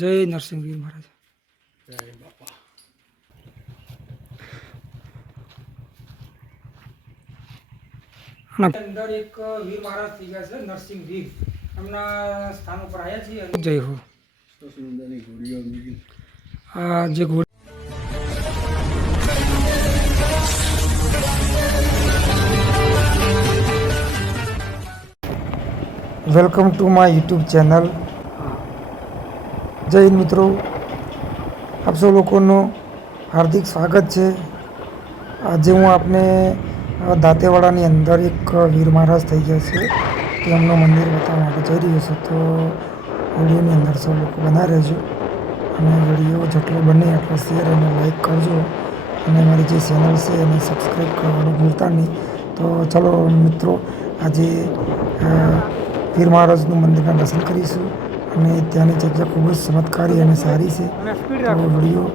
જય નરસિંહવીર મહારાજ. અને અંદર એક વીર મહારાજ થઈ ગયા છે નરસિંહ વીર એમના સ્થાન ઉપર આવ્યા છીએ જય હો. આ જે ઘોડી welcome to my YouTube channel. જય મિત્રો. આપ સૌ લોકોનું હાર્દિક સ્વાગત છે. આજે હું આપને દાંતેવાડાની અંદર એક વીર મહારાજ થઈ ગયા છે. તેમનું મંદિર બતાવવા માટે જઈ રહ્યો છું. તો વિડીયોની અંદર સૌ લોકો બના રહેજો. અને વીડિયો જેટલો બને એટલો શેર અને લાઈક કરજો. અને મારી જે ચેનલ છે એને સબસ્ક્રાઈબ કરવાનું ભૂલતા નહીં. તો ચલો મિત્રો, આજે વીર મહારાજનું મંદિરના દર્શન કરીશું. અને ત્યાંની જગ્યા ખૂબ જ ચમત્કારી અને સારી છે. તો વીડિયો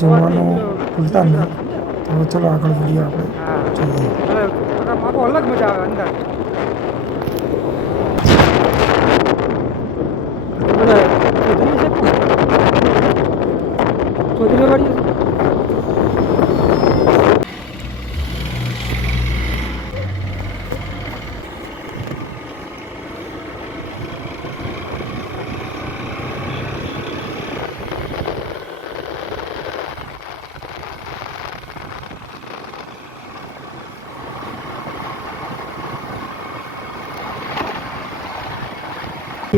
જોવાનું ભૂલતા નહીં. તો ચલો આગળ વીડિયો આપણે જોઈએ. અલગ મજા આવે અંદર.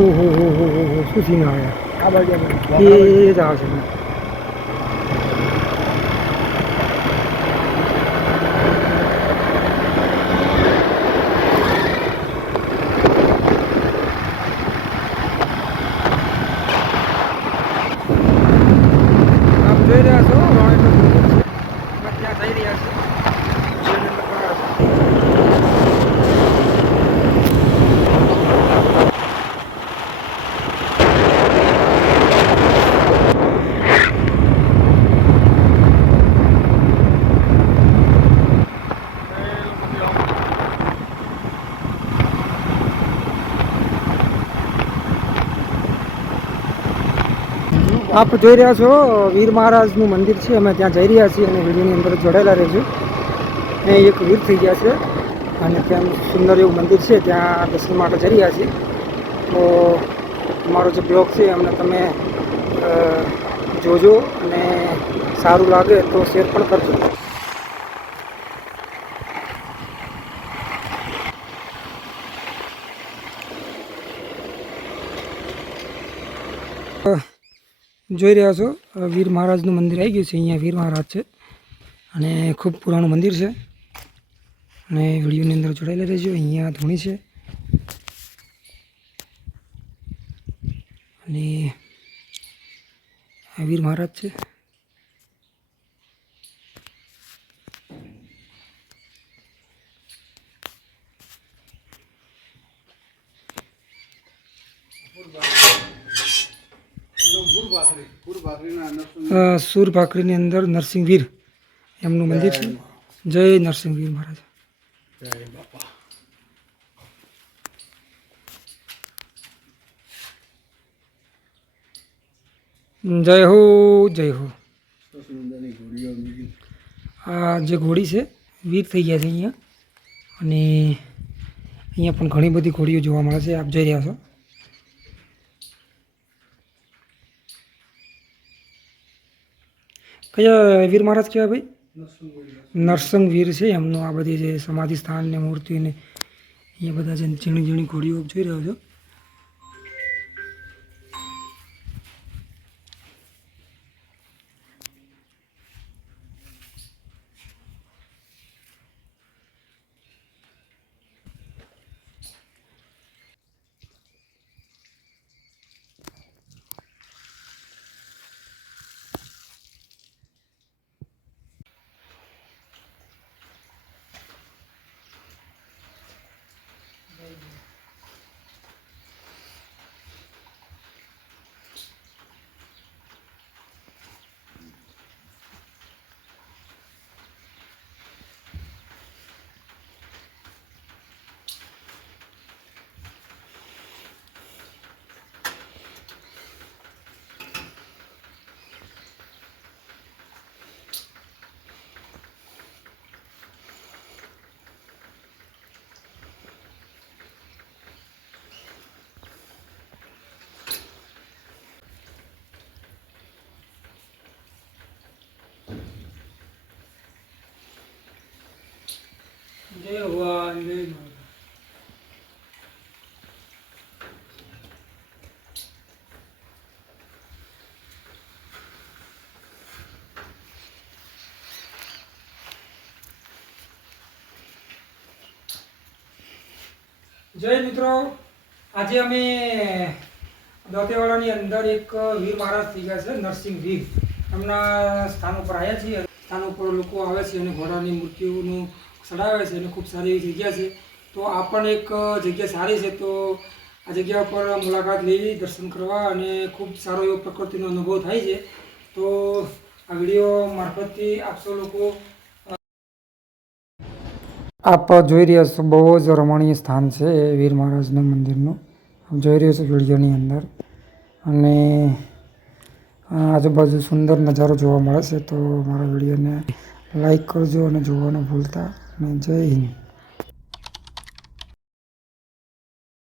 ઓહો હો હો હો હો શું સીન આવે આ બાજુ એ જ આવે છે આપ જોઈ રહ્યા છો રોણેકનું મંદિર છે અમે ત્યાં જઈ રહ્યા છીએ શિવનંદ પહાડ પર. આપ જોઈ રહ્યા છો, વીર મહારાજનું મંદિર છે. અમે ત્યાં જઈ રહ્યા છીએ અને વિડીયોની અંદર જોડાયેલા રહેજો. એ એક વીર થઈ ગયા છે અને ત્યાં સુંદર એવું મંદિર છે. ત્યાં દર્શન માટે જઈ રહ્યા છીએ. તો અમારો જે બ્લોગ છે, અમને તમે જોજો અને સારું લાગે તો શેર પણ કરજો. જોઈ રહ્યા છો. વીર મહારાજનું મંદિર આવી ગયું છે. અહીંયા વીર મહારાજ છે. અને ખૂબ પુરાણું મંદિર છે. અને વિડીયોની અંદર જોડાયેલા રહેજો. અહીંયા ધૂણી છે. અને વીર મહારાજ છે. સુર ભાખરીની અંદર નરસિંહવીર એમનું મંદિર છે. જય નરસિંહવીર મહારાજ. જય હો જય હો. આ જે ઘોડી છે, વીર થઈ ગયા છે અહીંયા. અને અહીંયા પણ ઘણી બધી ઘોડીઓ જોવા મળે છે. આપ જોઈ રહ્યા છો. કયા વીર મહારાજ કહેવાય ભાઈ? નરસંગ વીર છે. એમનું આ બધી જે સમાધિ સ્થાન ને મૂર્તિ ને અહીંયા બધા જે ઝીણી ઝીણી ઘોડીઓ જોઈ રહ્યો છો. ભગવાન જય મિત્રો, આજે અમે દોતેવાડાની અંદર એક વીર મહારાજ થઈ ગયા છે, નરસિંહ વીર. એમના સ્થાન ઉપર આવ્યા છીએ. સ્થાન ઉપર લોકો આવે છે અને ઘોડાની મૂર્તિઓનું ચડાવે છે અને ખૂબ સારી એવી જગ્યા છે. તો આ પણ એક જગ્યા સારી છે. તો આ જગ્યા પર મુલાકાત લેવી દર્શન કરવા અને ખૂબ સારો એવો પ્રકૃતિનો અનુભવ થાય છે. તો આ વીડિયો મારફતથી આપશો લોકો આપ જોઈ રહ્યા છો બહુ જ રમણીય સ્થાન છે વીર મહારાજના મંદિરનું. આપ જોઈ રહ્યો છો વિડીયોની અંદર. અને આજુબાજુ સુંદર નજારો જોવા મળે છે. તો મારા વિડીયોને લાઈક કરજો અને જોવાનું ભૂલતા અને જય હિન્દ